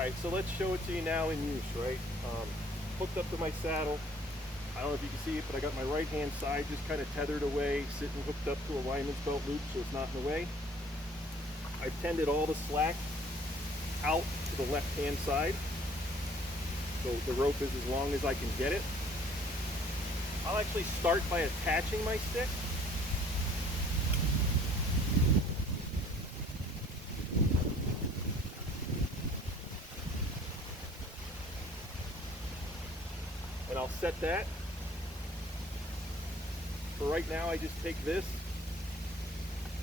Alright, so let's show it to you now in use, right? Hooked up to my saddle. I don't know if you can see it, but I got my right hand side just kind of tethered away, sitting hooked up to a lineman's belt loop so it's not in the way. I've tended all the slack out to the left hand side, so the rope is as long as I can get it. I'll actually start by attaching my stick. And I'll set that. For right now, I just take this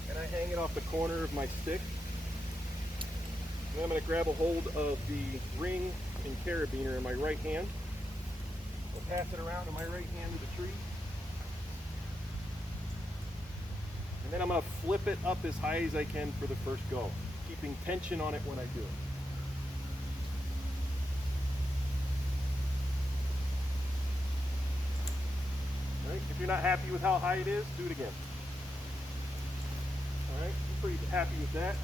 and I hang it off the corner of my stick. And I'm going to grab a hold of the ring and carabiner in my right hand. I'll pass it around in my right hand to the tree. And then I'm going to flip it up as high as I can for the first go, keeping tension on it when I do it. Right? If you're not happy with how high it is, do it again. Alright, I'm pretty happy with that.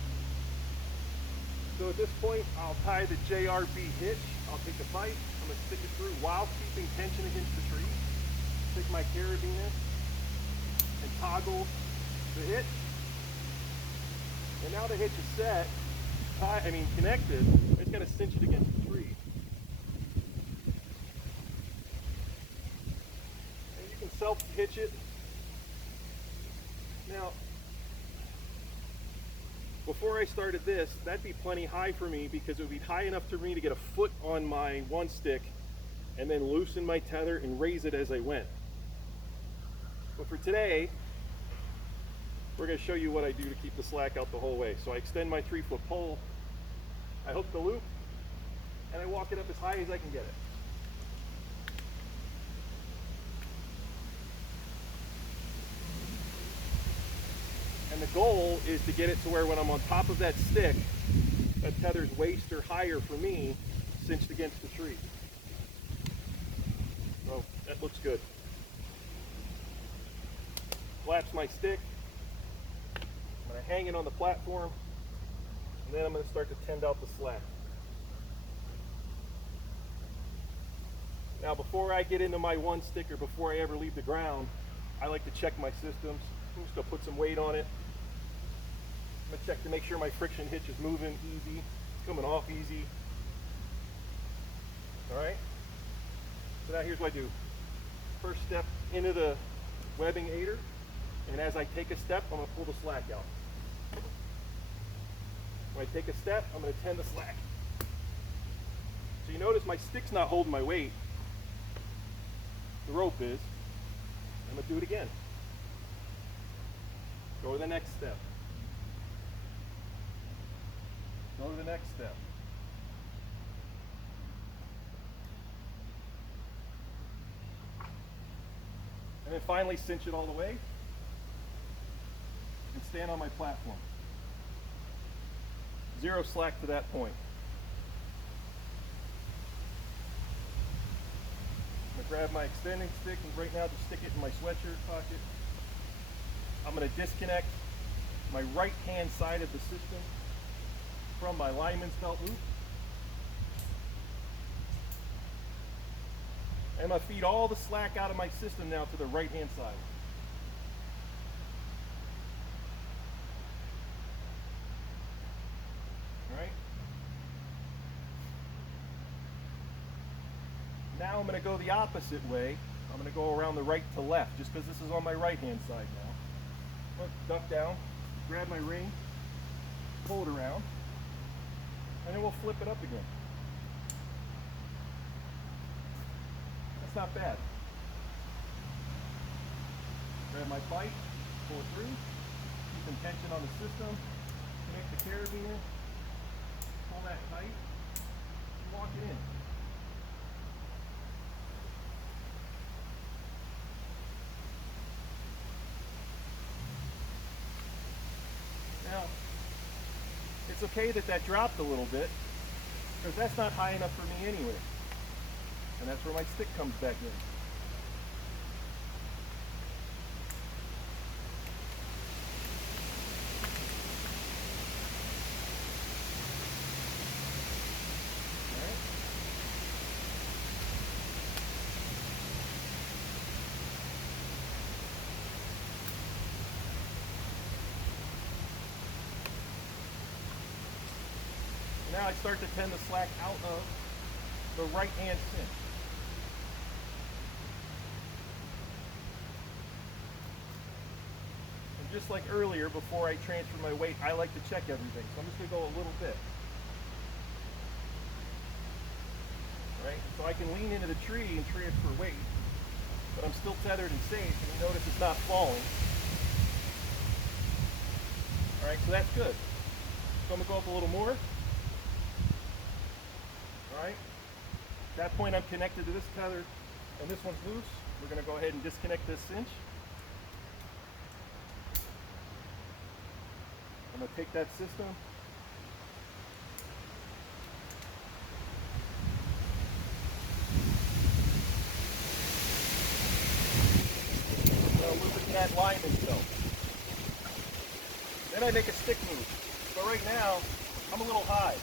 So at this point, I'll tie the JRB hitch. I'll take the pipe, I'm going to stick it through while keeping tension against the tree. Take my carabiner and toggle the hitch. And now the hitch is set, connected, I just got to cinch it against the tree. And you can self-hitch it. Now, before I started this, that'd be plenty high for me because it would be high enough for me to get a foot on my one stick and then loosen my tether and raise it as I went. But for today, we're going to show you what I do to keep the slack out the whole way. So I extend my 3-foot pole, I hook the loop, and I walk it up as high as I can get it. And the goal is to get it to where when I'm on top of that stick, that tether's waist or higher for me, cinched against the tree. So that looks good. Collapse my stick. I'm going to hang it on the platform, and then I'm going to start to tend out the slack. Now before I get into my one stick or before I ever leave the ground, I like to check my systems. I'm just going to put some weight on it. I'm going to check to make sure my friction hitch is moving easy, it's coming off easy. Alright, so now here's what I do. First step into the webbing aider, and as I take a step, I'm going to pull the slack out. When I take a step, I'm going to tend the slack. So you notice my stick's not holding my weight. The rope is. I'm going to do it again. Go to the next step. Go to the next step. And then finally cinch it all the way and stand on my platform. Zero slack to that point. I'm going to grab my extending stick and right now just stick it in my sweatshirt pocket. I'm going to disconnect my right hand side of the system from my lineman's belt loop. And I'm going to feed all the slack out of my system now to the right hand side. Alright? Now I'm going to go the opposite way. I'm going to go around the right to left just because this is on my right hand side now. Duck down, grab my ring, pull it around, and then we'll flip it up again. That's not bad. Grab my pipe, pull it through, keep some tension on the system, connect the carabiner, pull that tight, and walk it in. Now, it's okay that that dropped a little bit, because that's not high enough for me anyway. And that's where my stick comes back in. now I start to tend the slack out of the right hand cinch. And just like earlier, before I transfer my weight, I like to check everything. So I'm just going to go a little bit. Right? So I can lean into the tree and transfer weight, but I'm still tethered and safe, and you notice it's not falling. All right, so that's good. So I'm going to go up a little more. All right. At that point, I'm connected to this tether, and this one's loose. We're going to go ahead and disconnect this cinch. I'm going to take that system. That lineman belt. Then I make a stick move. So right now, I'm a little high.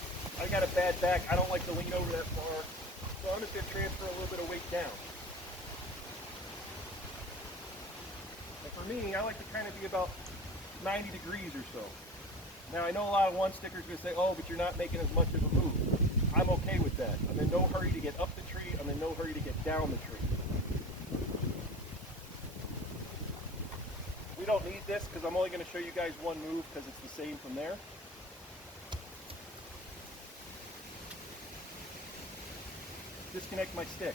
I got a bad back. I don't like to lean over that far. So I'm just going to transfer a little bit of weight down. And for me, I like to kind of be about 90 degrees or so. Now I know a lot of one stickers are going to say, oh, but you're not making as much of a move. I'm okay with that. I'm in no hurry to get up the tree. I'm in no hurry to get down the tree. We don't need this because I'm only going to show you guys one move because it's the same from there. Disconnect my stick,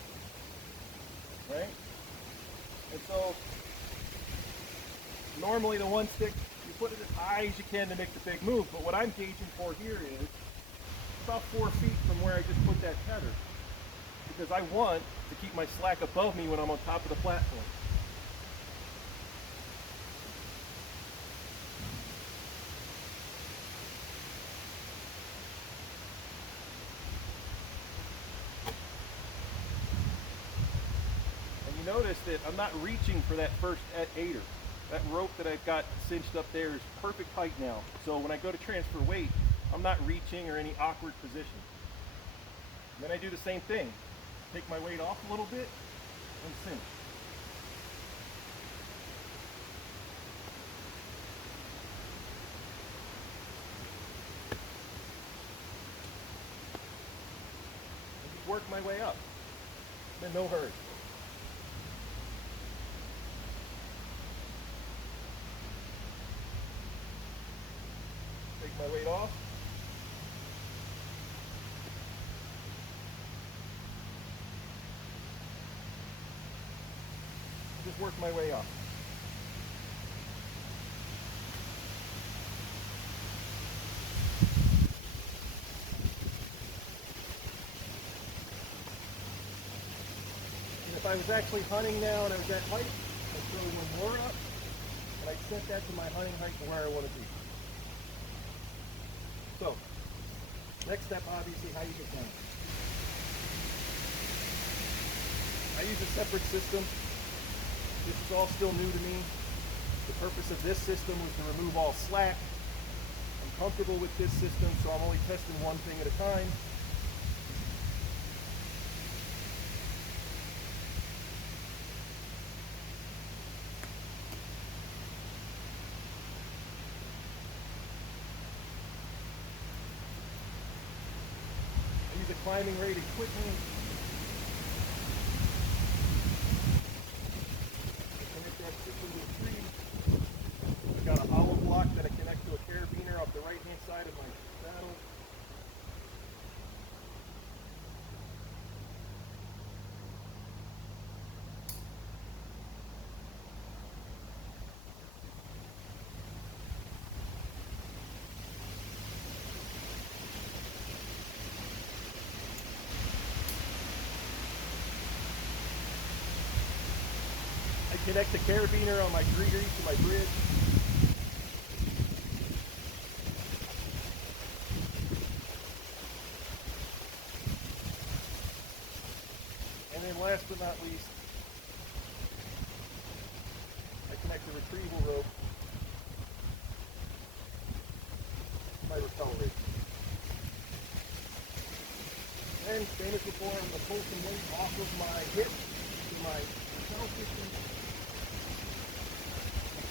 right? And so normally the one stick, you put it as high as you can to make the big move, but what I'm gauging for here is about 4 feet from where I just put that tether, because I want to keep my slack above me when I'm on top of the platform. Notice that I'm not reaching for that first aider. That rope that I've got cinched up there is perfect height now. So when I go to transfer weight, I'm not reaching or any awkward position. And then I do the same thing. Take my weight off a little bit and cinch. And just work my way up. I'm in no hurry. My weight off. Just work my way up. And if I was actually hunting now and I was at height, I'd throw one more up and I'd set that to my hunting height to where I want to be. So, next step, obviously, how you get down. I use a separate system. This is all still new to me. The purpose of this system was to remove all slack. I'm comfortable with this system, so I'm only testing one thing at a time. The climbing rate equipment. Connect that system to the tree. I've got a hollow block that I connect to a carabiner off the right hand side of my saddle. Connect the carabiner on my tree to my bridge. And then last but not least, I connect the retrieval rope to my rappel rig. And same as before, I'm going to pull some weight off of my hip to my rappel system.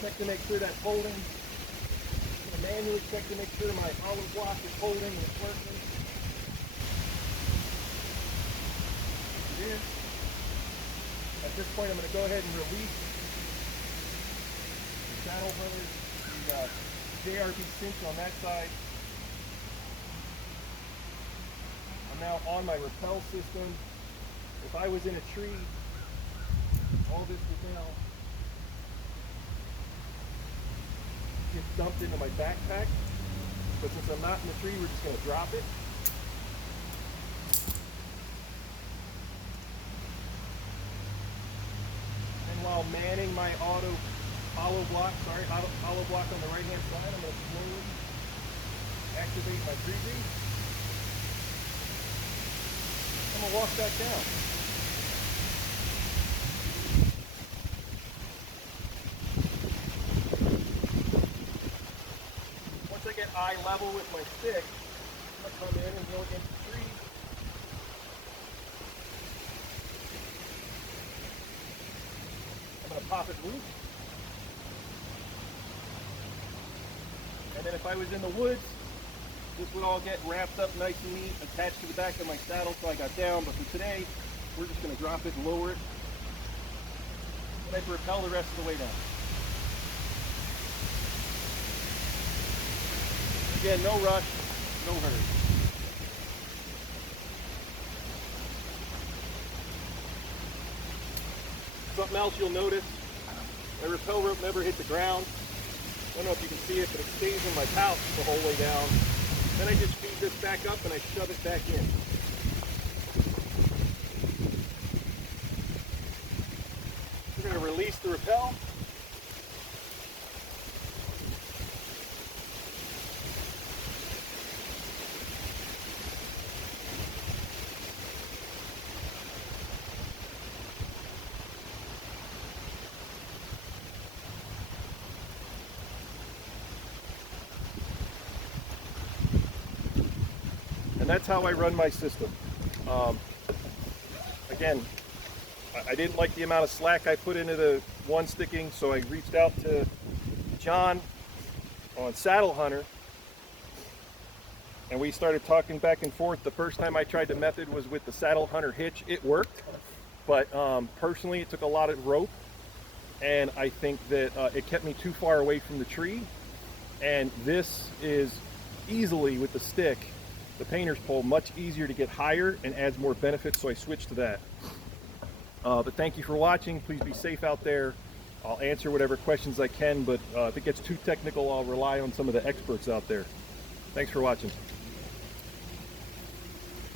Check to make sure that's holding. I'm going to manually check to make sure my hollow block is holding and it's working. is. At this point, I'm going to go ahead and release the saddle hunter, the JRB Cinch on that side. I'm now on my rappel system. If I was in a tree, all this would now get dumped into my backpack. But since I'm not in the tree, we're just going to drop it. And while manning my hollow block on the right hand side, I'm going to slowly activate my freebie. I'm going to walk back down. Once I get eye level with my stick, I'm going to come in and go against the tree. I'm going to pop it loose. And then if I was in the woods, this would all get wrapped up nice and neat, attached to the back of my saddle so I got down. But for today, we're just going to drop it and lower it. And I rappel the rest of the way down. Again, no rush, no hurry. Something else you'll notice, my rappel rope never hit the ground. I don't know if you can see it, but it stays in my pouch the whole way down. Then I just feed this back up and I shove it back in. We're going to release the rappel. And that's how I run my system. Again, I didn't like the amount of slack I put into the one sticking, so I reached out to John on Saddle Hunter, and we started talking back and forth. The first time I tried the method was with the Saddle Hunter hitch. It worked, but personally it took a lot of rope, and I think that it kept me too far away from the tree. And this is easily, with the stick, the painter's pole, much easier to get higher and adds more benefits, so I switched to that. But thank you for watching. Please be safe out there. I'll answer whatever questions I can, but if it gets too technical, I'll rely on some of the experts out there. Thanks for watching.